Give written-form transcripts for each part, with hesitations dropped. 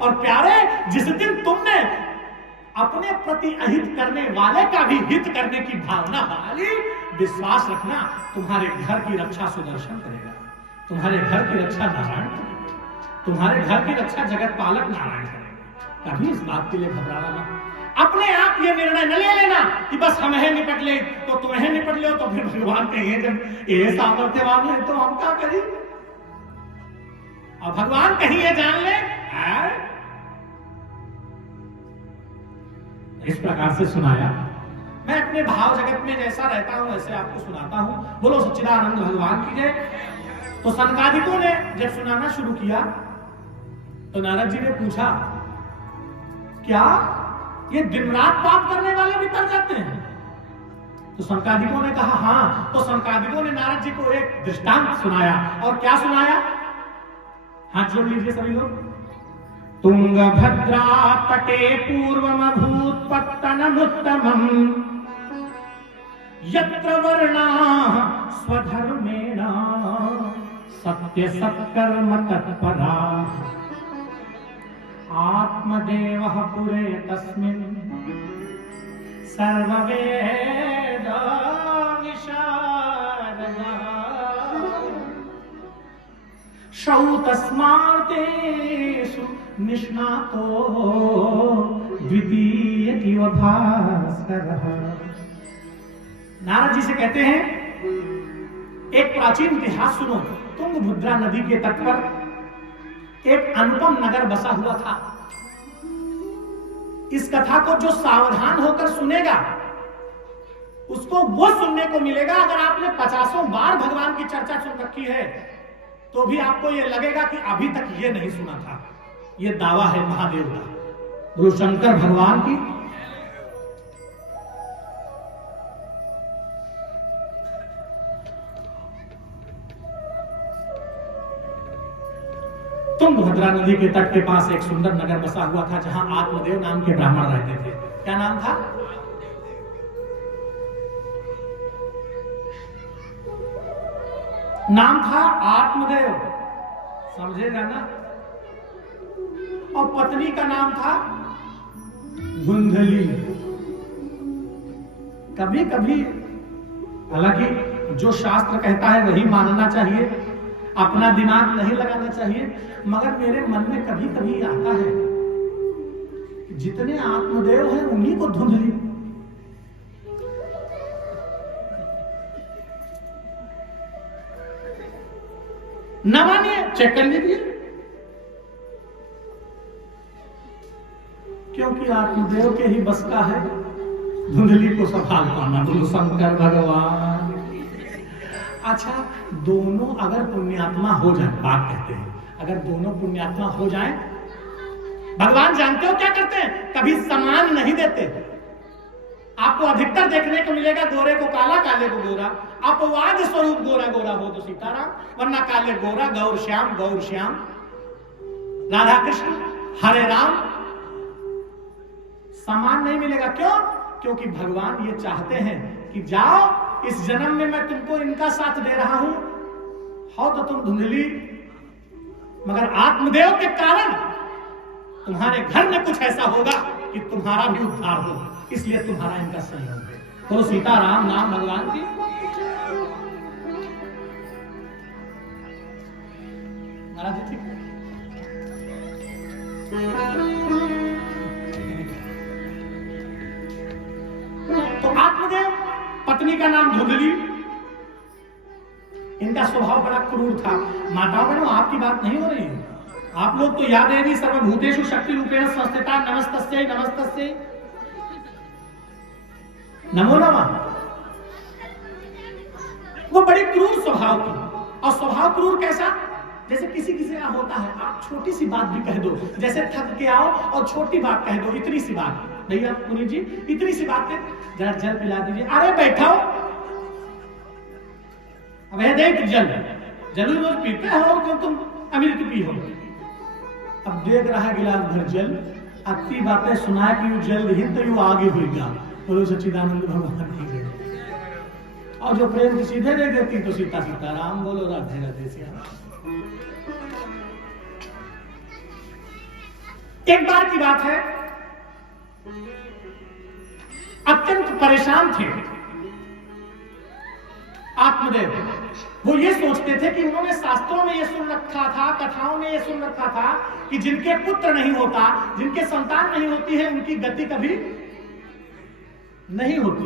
और प्यारे, जिस दिन तुमने अपने प्रति अहित करने वाले का भी हित करने की भावना बना ली, विश्वास रखना तुम्हारे घर की रक्षा सुदर्शन करेगा, तुम्हारे घर की रक्षा नारायण करेगा, तुम्हारे घर की रक्षा जगत पालक नारायण करेगा। कभी इस बात के लिए घबराना मत। अपने आप ये निर्णय न ले लेना कि बस हमें निपट ले तो तुम्हें निपट लो, तो फिर भगवान कहिए जब ये सामर्थ्यवान है तो हम क्या करें। और भगवान कहीं ये जान ले, इस प्रकार से सुनाया। मैं अपने भाव जगत में जैसा रहता हूं वैसे आपको सुनाता हूं। बोलो सच्चिदानंद भगवान की जय। तो सनकादिकों ने जब सुनाना शुरू किया तो नारद जी ने पूछा, क्या ये दिन रात पाप करने वाले भी तर जाते हैं? तो सनकादिकों ने कहा हां। तो सनकादिकों ने नारद जी को एक दृष्टांत सुनाया। और क्या सुनाया? हाथ जोड़ लीजिए सभी लोग। तुंगभद्रा तटे पूर्वमभूत पत्तनमुत्तमम् यत्र वर्णाः स्वधर्मेण सत्य सत्कर्म तत्पराः आत्मदेवः पुरे तस्मिन् सर्ववेद विशारदः श्रौतस्मार्तेषु निष्णातो द्वितीय इव भास्करः। नारद जी से कहते हैं, एक प्राचीन इतिहास सुनो। तुंगभद्रा नदी के तट पर एक अनुपम नगर बसा हुआ था। इस कथा को जो सावधान होकर सुनेगा उसको वो सुनने को मिलेगा। अगर आपने 50 बार भगवान की चर्चा सुन रखी है तो भी आपको यह लगेगा कि अभी तक ये नहीं सुना था। ये दावा है महादेव का। गुरु शंकर भगवान की। तुंगभद्रा नदी के तट के पास एक सुंदर नगर बसा हुआ था जहां आत्मदेव नाम के ब्राह्मण रहते थे। क्या नाम था? नाम था आत्मदेव, समझेगा ना। और पत्नी का नाम था धुंधली। कभी कभी, हालांकि जो शास्त्र कहता है वही मानना चाहिए, अपना दिमाग नहीं लगाना चाहिए, मगर मेरे मन में कभी कभी आता है जितने आत्मदेव हैं उन्हीं को धुंधली। न मानिए, चेक कर लीजिए, क्योंकि आत्मदेव के ही बस का है धुंधली को संभाल पाना। बोलो शंकर भगवान। अच्छा, दोनों अगर पुण्यात्मा हो जाए, बात कहते हैं, अगर दोनों पुण्यात्मा हो जाएं, भगवान जानते हो क्या करते हैं? कभी समान नहीं देते। आपको अधिकतर देखने को मिलेगा गोरे को काला, काले को गोरा। अपवाद स्वरूप गोरा गोरा हो तो सीताराम, वरना काले गोरा, गौर श्याम गौर श्याम, राधा कृष्ण हरे राम। समान नहीं मिलेगा। क्यों? क्योंकि भगवान ये चाहते हैं कि जाओ, इस जन्म में मैं तुमको इनका साथ दे रहा हूं, हो तो तुम धुंधली, मगर आत्मदेव के कारण तुम्हारे घर में कुछ ऐसा होगा कि तुम्हारा भी उद्धार हो, इसलिए तुम्हारा इनका सहयोग है। तो सीताराम नाम भगवान की। महाराज ठीक है। तो आत्मदेव, पत्नी का नाम धुंधली। इनका स्वभाव बड़ा क्रूर था। माताओं बहनों, आपकी बात नहीं हो रही है। आप लोग तो या देवी सर्वभूतेषु शक्ति रूपेण संस्थिता नमस्तस्यै नमस्तस्यै नमो नमः। वो बड़ी क्रूर स्वभाव की। और स्वभाव क्रूर कैसा? जैसे किसी किसी का होता है, आप छोटी सी बात भी कह दो, जैसे थक के आओ और छोटी बात कह दो, इतनी सी बात, भैया पुनीत जी इतनी सी बात है, जरा जल पिला दीजिए। अरे बैठाओ, अब देख जल, जरूर रोज पीते हो क्यों तुम अमृत पी हो। अब देख रहा है गिलास भर जल, अति बातें सुना कि जल ही तो यू आगे हुई गया। बोलो सच्चिदानंद भगवान की जय। और जो प्रेम की सीधे दे देती तो सीता सीताराम। बोलो राधे राधे श्याम। एक बार की बात है, अत्यंत परेशान थे आत्मदेव। वो ये सोचते थे कि उन्होंने शास्त्रों में ये सुन रखा था, कथाओं में ये सुन रखा था कि जिनके पुत्र नहीं होता, जिनके संतान नहीं होती है, उनकी गति कभी नहीं होती।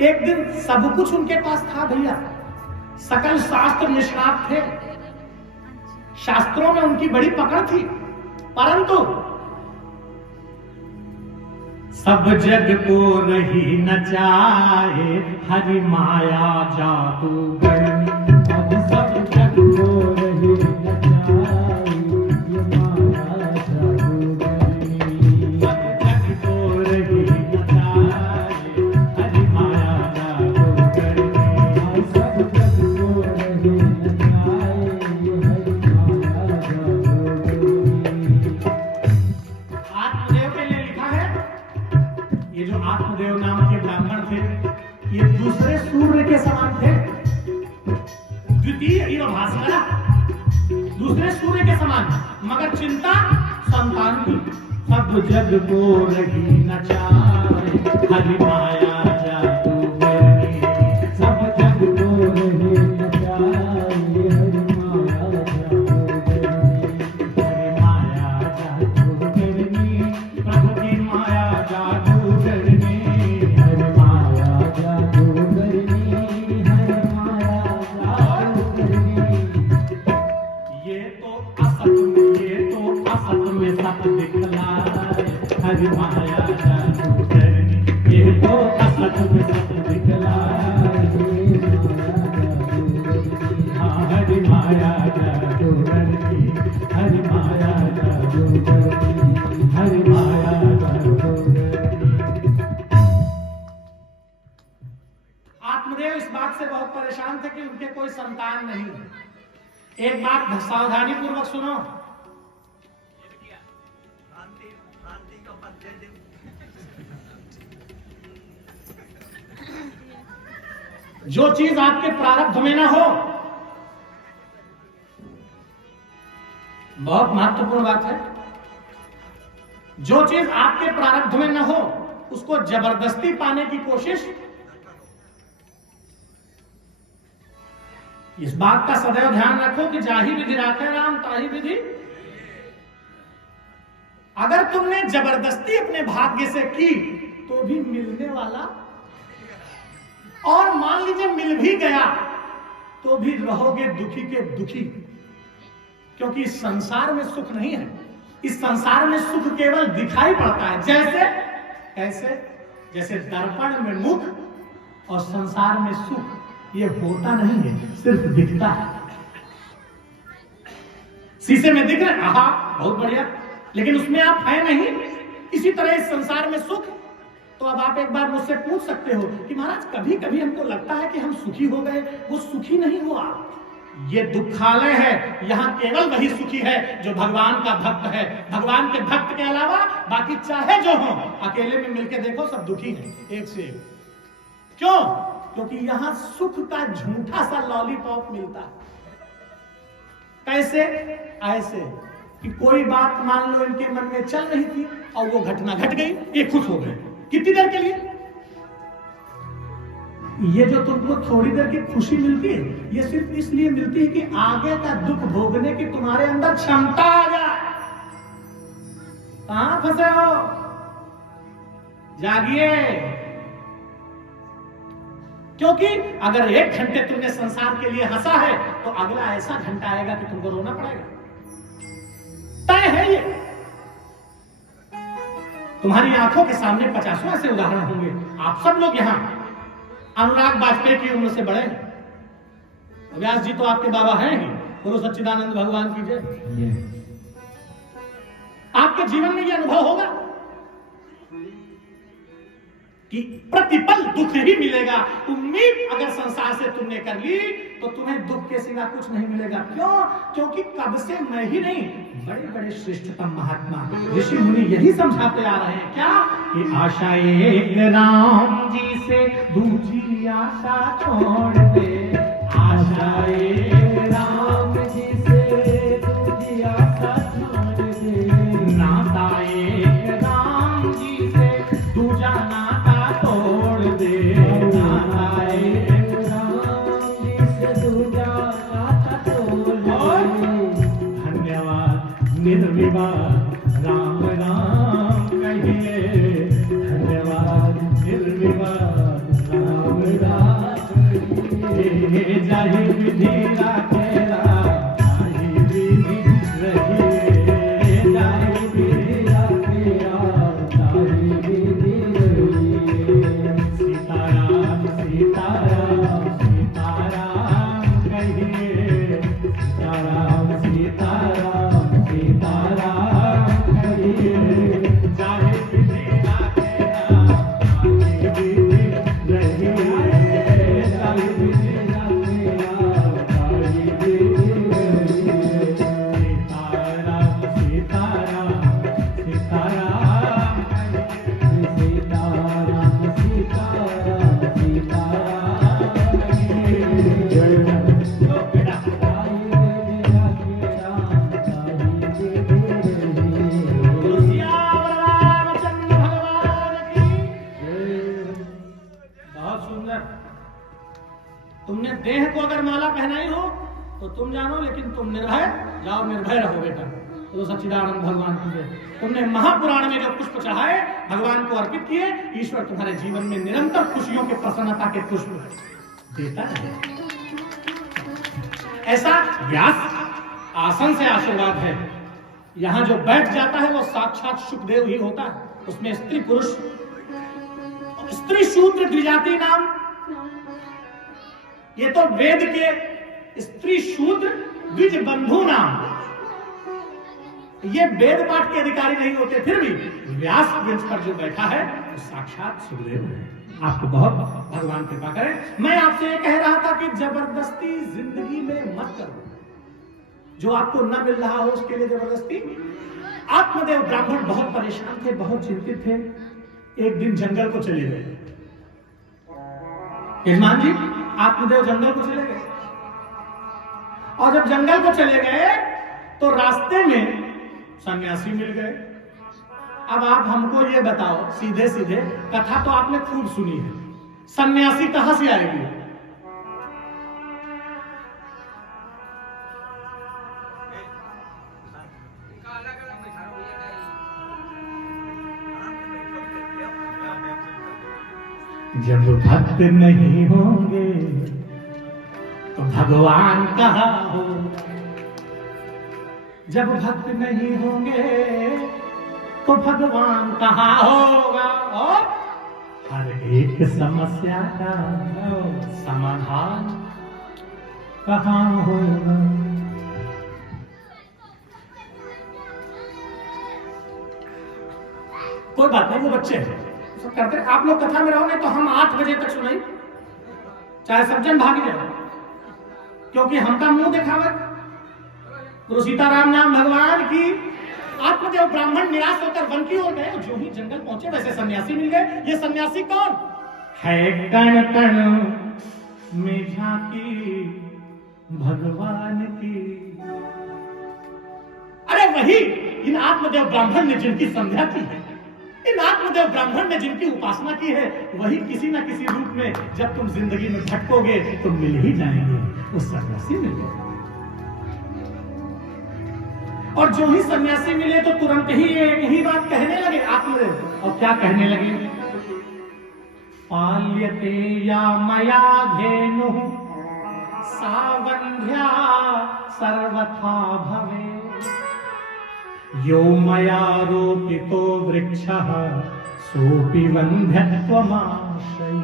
एक दिन सब कुछ उनके पास था भैया, सकल शास्त्र निष्णात थे, शास्त्रों में उनकी बड़ी पकड़ थी, परंतु सब जग को रही नचाए हरि माया जादूगर। सब जग को रही नचाए ये माया जादूगर। सब जग को रही नचाए हरि माया जादूगर। सब जग को रही नचाए ये हरि माया जादूगर। आत्मदेव के लिए लिखा है, ये जो आत्मदेव नाम के ब्राह्मण थे, ये दूसरे सूर्य के समान थे, द्वितीय इव भास्कर, दूसरे सूर्य के समान, मगर चिंता संतान की। सब जग को रही नचाए हरि माया जादूगरी। सब जग को रही नचाए हरि माया जादूगरी। हरि माया जादूगरी, प्रभु की माया जादूगरी। हरि माया जादूगरी, हरि माया जादूगरी। ये तो असत में सत दिखलाए हरि माया जादूगरी। ये तो असत में सत दिखलाए हरि माया जादूगरी। हरि माया जादूगरी, हरि माया जादूगरी। आत्मदेव इस बात से बहुत परेशान थे कि उनके कोई संतान नहीं है। एक बात सावधानी पूर्वक सुनो, जो चीज आपके प्रारब्ध में ना हो, बहुत महत्वपूर्ण बात है, जो चीज आपके प्रारब्ध में ना हो उसको जबरदस्ती पाने की कोशिश। इस बात का सदैव ध्यान रखो कि जाहि विधि राखे राम ताहि विधि। अगर तुमने जबरदस्ती अपने भाग्य से की तो भी मिलने वाला, और मान लीजिए मिल भी गया तो भी रहोगे दुखी के दुखी, क्योंकि इस संसार में सुख नहीं है। इस संसार में सुख केवल दिखाई पड़ता है, जैसे दर्पण में मुख और संसार में सुख, ये होता नहीं है, सिर्फ दिखता है। शीशे में दिख रहे, आहा बहुत बढ़िया, लेकिन उसमें आप है नहीं। इसी तरह इस संसार में सुख। तो अब आप एक बार मुझसे पूछ सकते हो कि महाराज कभी कभी हमको लगता है कि हम सुखी हो गए, वो सुखी नहीं हुआ, ये दुखालय है। यहाँ केवल वही सुखी है जो भगवान का भक्त है। भगवान के भक्त के अलावा बाकी चाहे जो हो, अकेले में मिलकर देखो सब दुखी हैं, एक से एक। क्यों? क्योंकि यहाँ सुख का झूठा सा लॉलीपॉप मिलता है। कैसे? ऐसे कि कोई बात मान लो इनके मन में चल रही थी और वो घटना घट गई, ये खुश हो गए। कितनी देर के लिए? ये जो तुमको थोड़ी देर की खुशी मिलती है, ये सिर्फ इसलिए मिलती है कि आगे का दुख भोगने की तुम्हारे अंदर क्षमता आ जाए। कहां फंसे हो? जागिए। क्योंकि अगर 1 घंटे तुमने संसार के लिए हंसा है तो अगला ऐसा घंटा आएगा कि तुमको रोना पड़ेगा। तय है ये। तुम्हारी आंखों के सामने 50 ऐसे उदाहरण होंगे। आप सब लोग यहाँ अनुराग वाजपेयी की उम्र से बड़े हैं। व्यास जी तो आपके बाबा हैं ही, बोलो सच्चिदानंद भगवान की जय। आपके जीवन में यह अनुभव होगा कि प्रतिपल दुख ही मिलेगा। उम्मीद अगर संसार से तुमने कर ली तो तुम्हें दुख के सिवा कुछ नहीं मिलेगा। क्यों? क्योंकि कब से मैं ही नहीं, बड़े बड़े श्रेष्ठतम महात्मा ऋषि मुनि यही समझाते आ रहे हैं। क्या? कि आशा एक राम जी से दूसरी आशा छोड़ दे। आशा एक राम निर्विवाद राम राम कहिए, धन्यवाद निर्विवाद राम राम कहिए। जाहि विधि राखेला ताहि विधि रहिए, जाहि विधि राखेला ताहि विधि रहिए। सीताराम सीताराम सीताराम कहिए, सीताराम सीताराम सीताराम कहिए। जाहि विधि राखेला ताहि विधि रहिए, जाहि विधि राखेला ताहि विधि रहिए। सीताराम सीताराम सीताराम कहिए, सीताराम सीताराम सीताराम कहिए। लो बेटा तुलसियावर रामचंद्र भगवान की जय। बहुत सुंदर। तुमने देह को अगर माला पहनाई हो तो तुम जानो, लेकिन तुम निर्भय जाओ, निर्भय रहो बेटा। तो सच्चिदानंद भगवान की जय। तुमने महापुराण में जो पुष्प चढ़ाए भगवान को अर्पित किए, ईश्वर तुम्हारे जीवन में निरंतर खुशियों के प्रसन्नता के पुष्प देता है। ऐसा व्यास आसन से आशीर्वाद है। यहां जो बैठ जाता है वो साक्षात सुखदेव ही होता है। उसमें स्त्री पुरुष, स्त्री शूद्र द्विजाति नाम, ये तो वेद के स्त्री शूद्र द्विज बंधु नाम, ये वेद पाठ के अधिकारी नहीं होते, फिर भी व्यास वृक्ष पर जो बैठा है वो साक्षात सुखदेव है। आपको बहुत भगवान कृपा करें। मैं आपसे ये कह रहा था कि जबरदस्ती जिंदगी में मत करो, जो आपको न मिल रहा हो उसके लिए जबरदस्ती। आत्मदेव ब्राह्मण बहुत परेशान थे, बहुत चिंतित थे। एक दिन जंगल को चले गए। यजमान जी, आत्मदेव जंगल को चले गए, और जब जंगल को चले गए तो रास्ते में सन्यासी मिल गए। अब आप हमको ये बताओ सीधे सीधे, कथा तो आपने खूब सुनी है, सन्यासी कहां से आएगी? जब भक्त नहीं होंगे तो भगवान कहाँ हो? जब भक्त नहीं होंगे तो भगवान कहाँ होगा? और हर एक समस्या का समाधान कहाँ होगा? कोई बात नहीं, वो बच्चे हैं, सब करते। आप लोग कथा में रहो, नहीं तो हम 8 बजे तक सुनाई, चाहे सब जन भाग जाए, क्योंकि हमका मुंह दिखावत। गुरु सीताराम नाम भगवान की। आत्मदेव ब्राह्मण निराश होकर वन की ओर गए। जो ही जंगल पहुंचे वैसे सन्यासी मिल गए। ये सन्यासी कौन है? कण कण में झांकी भगवान की। अरे वही इन आत्मदेव ब्राह्मण ने जिनकी संध्या की है, इन आत्मदेव ब्राह्मण ने जिनकी उपासना की है, वही किसी न किसी रूप में जब तुम जिंदगी में भटकोगे तो मिल ही जाएंगे। वो सन्यासी मिल गए, और जो ही सन्यासी मिले तो तुरंत ही एक ही बात कहने लगे आत्मदेव। और क्या कहने लगे? पाल्यते या मया धेनुः सावन्ध्या सर्वथा भवे, यो मया रोपितो वृक्षः सोऽपि वन्ध्यत्वमाश्रये।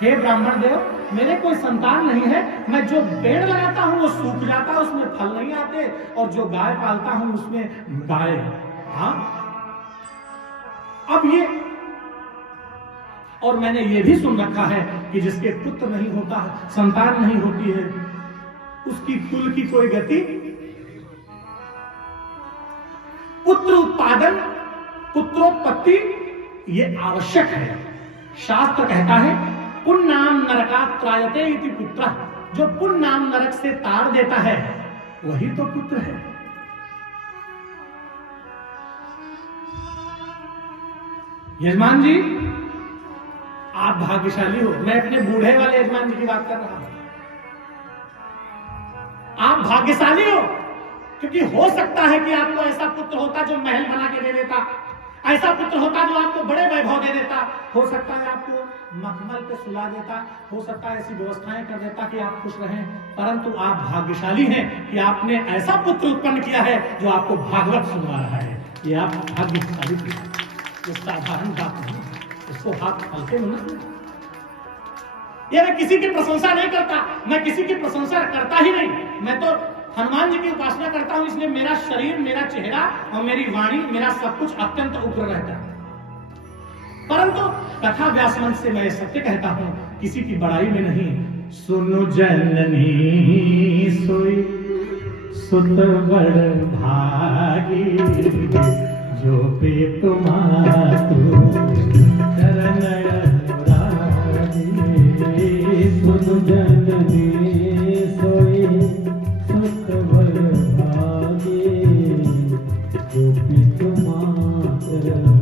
हे ब्राह्मण देव, मेरे कोई संतान नहीं है। मैं जो पेड़ लगाता हूं वो सूख जाता है, उसमें फल नहीं आते, और जो गाय पालता हूं उसमें गाय। हाँ, अब ये, और मैंने ये भी सुन रखा है कि जिसके पुत्र नहीं होता, संतान नहीं होती है, उसकी कुल की कोई गति। पुत्र उत्पादन, पुत्रोत्पत्ति ये आवश्यक है। शास्त्र कहता है पुण्नाम नरकात् त्रायते इति पुत्रः। जो पुण्नाम नरक से तार देता है वही तो पुत्र है। यजमान जी, आप भाग्यशाली हो। मैं अपने बूढ़े वाले यजमान जी की बात कर रहा हूं। आप भाग्यशाली हो क्योंकि हो सकता है कि आपको ऐसा पुत्र होता जो महल बना के दे देता, ऐसा पुत्र होता जो आपको बड़े वैभव दे देता, हो सकता है आपको मखमल पे सुला देता, हो सकता है ऐसी व्यवस्थाएं कर देता कि आप खुश रहें। परंतु आप भाग्यशाली हैं कि आपने ऐसा पुत्र उत्पन्न किया है जो आपको भागवत सुनवा रहा है। ये आप भाग्यशाली थे, ये साधारण बात नहीं, इसको हाथ हल्के में मत लो। ये मैं किसी की प्रशंसा नहीं करता, मैं किसी की प्रशंसा करता ही नहीं। मैं तो हनुमान जी की उपासना करता हूं, इसलिए मेरा शरीर, मेरा चेहरा और मेरी वाणी, मेरा सब कुछ अत्यंत उग्र रहता है। परंतु कथा व्यास मंच से मैं सत्य कहता हूं, किसी की बड़ाई में नहीं। सुनो जननी सोई सुत बड़ भागी, जो पे तुम्हारू चरण रागी। सुनो जननी सोई सुत बड़ भागी, जो पे तुम्हारू चरण।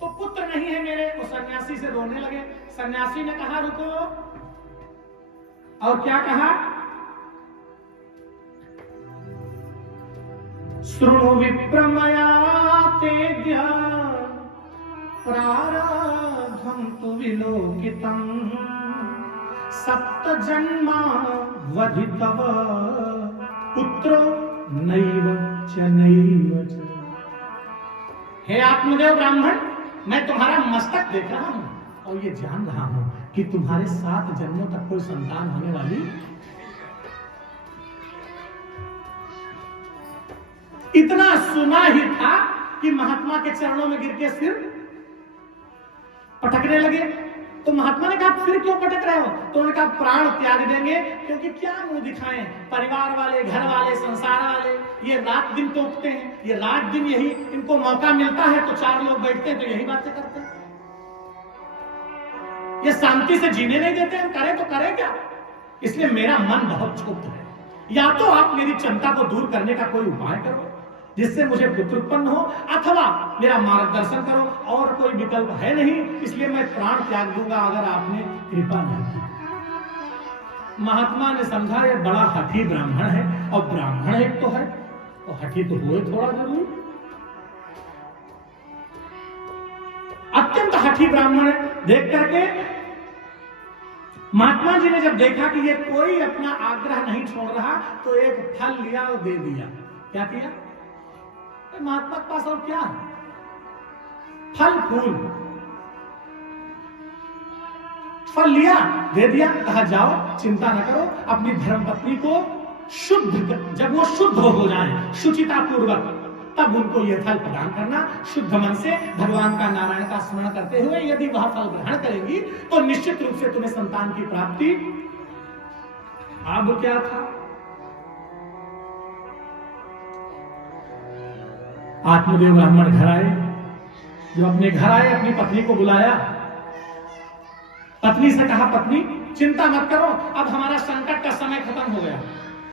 तो पुत्र नहीं है मेरे, वो सन्यासी से रोने लगे। सन्यासी ने कहा रुको, और क्या कहा? शृणु विप्रमया तेद्य प्रारब्धं तु विलोकितं, सप्त जन्मा वधितव पुत्रो नैव च नैव च। हे आत्मदेव ब्राह्मण, मैं तुम्हारा मस्तक देख रहा हूं और ये जान रहा हूं कि तुम्हारे 7 जन्मों तक कोई संतान होने वाली। इतना सुना ही था कि महात्मा के चरणों में गिर के सिर पटकने लगे। तो महात्मा ने कहा फिर क्यों पटक रहे हो? तो उन्होंने कहा प्राण त्याग देंगे, क्योंकि क्या मुंह दिखाएं, परिवार वाले, घर वाले, संसार वाले, ये रात दिन टोकते हैं, ये रात दिन यही इनको मौका मिलता है तो 4 लोग बैठते हैं तो यही बातें करते हैं, ये शांति से जीने नहीं देते हैं, करें तो करें क्या? इसलिए मेरा मन बहुत क्षुब्ध है। या तो आप मेरी चिंता को दूर करने का कोई उपाय करो जिससे मुझे पुत्र उत्पन्न हो, अथवा मेरा मार्गदर्शन करो, और कोई विकल्प है नहीं। इसलिए मैं प्राण त्याग दूंगा अगर आपने कृपा नहीं की। महात्मा ने समझा ये बड़ा हठी ब्राह्मण है, और ब्राह्मण एक तो है तो हठी तो हुए थोड़ा जरूर। अत्यंत हठी ब्राह्मण है। देख करके महात्मा जी ने जब देखा कि ये कोई अपना आग्रह नहीं छोड़ रहा, तो एक फल लिया और दे दिया। क्या किया? महात्मा के पास और क्या है? फल फूल, फल लिया, दे दिया, कहा जाओ चिंता न करो, अपनी धर्मपत्नी को शुद्ध, जब वो शुद्ध हो जाए शुचिता पूर्वक, तब उनको यह फल प्रदान करना। शुद्ध मन से भगवान का, नारायण का स्मरण करते हुए यदि वह फल ग्रहण करेंगी तो निश्चित रूप से तुम्हें संतान की प्राप्ति। अब क्या था? आत्मदेव ब्राह्मण घर आए। जो अपने घर आए, अपनी पत्नी को बुलाया, पत्नी से कहा पत्नी चिंता मत करो, अब हमारा संकट का समय खत्म हो गया।